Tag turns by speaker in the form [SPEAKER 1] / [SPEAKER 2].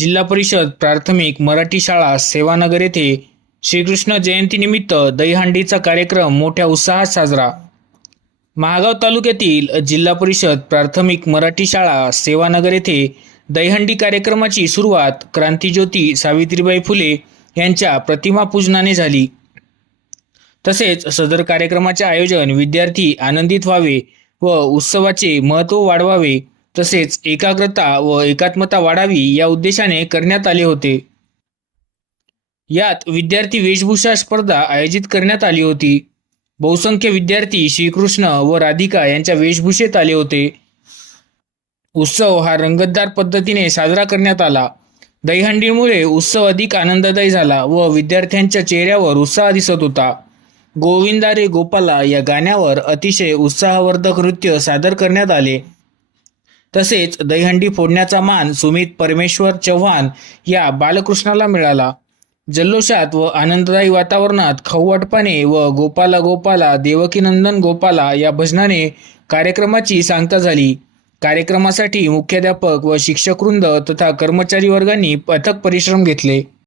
[SPEAKER 1] जिल्हा परिषद प्राथमिक मराठी शाळा सेवानगर येथे श्रीकृष्ण जयंतीनिमित्त दहीहंडीचा कार्यक्रम मोठ्या उत्साहात साजरा. महागाव तालुक्यातील जिल्हा परिषद प्राथमिक मराठी शाळा सेवानगर येथे दहीहंडी कार्यक्रमाची सुरुवात क्रांतीज्योती सावित्रीबाई फुले यांच्या प्रतिमा पूजनाने झाली. तसेच सदर कार्यक्रमाचे आयोजन विद्यार्थी आनंदित व्हावे व उत्सवाचे महत्त्व वाढवावे तसेच एकाग्रता व एकात्मता वाढावी या उद्देशाने करण्यात आले होते. यात विद्यार्थी वेशभूषा स्पर्धा आयोजित करण्यात आली होती. बहुसंख्य विद्यार्थी श्रीकृष्ण व राधिका यांच्या वेशभूषेत आले होते. उत्सव हा रंगतदार पद्धतीने साजरा करण्यात आला. दहीहंडीमुळे उत्सव अधिक आनंददायी झाला व विद्यार्थ्यांच्या चेहऱ्यावर उत्साह दिसत होता. गोविंदा रे गोपाला या गाण्यावर अतिशय उत्साहवर्धक नृत्य सादर करण्यात आले. तसेच दहीहंडी फोडण्याचा मान सुमित परमेश्वर चव्हाण या बालकृष्णाला मिळाला. जल्लोषात व आनंददायी वातावरणात खवटपणे व गोपाला गोपाला देवकीनंदन गोपाला या भजनाने कार्यक्रमाची सांगता झाली. कार्यक्रमासाठी मुख्याध्यापक व शिक्षकवृंद तथा कर्मचारी वर्गांनी अथक परिश्रम घेतले.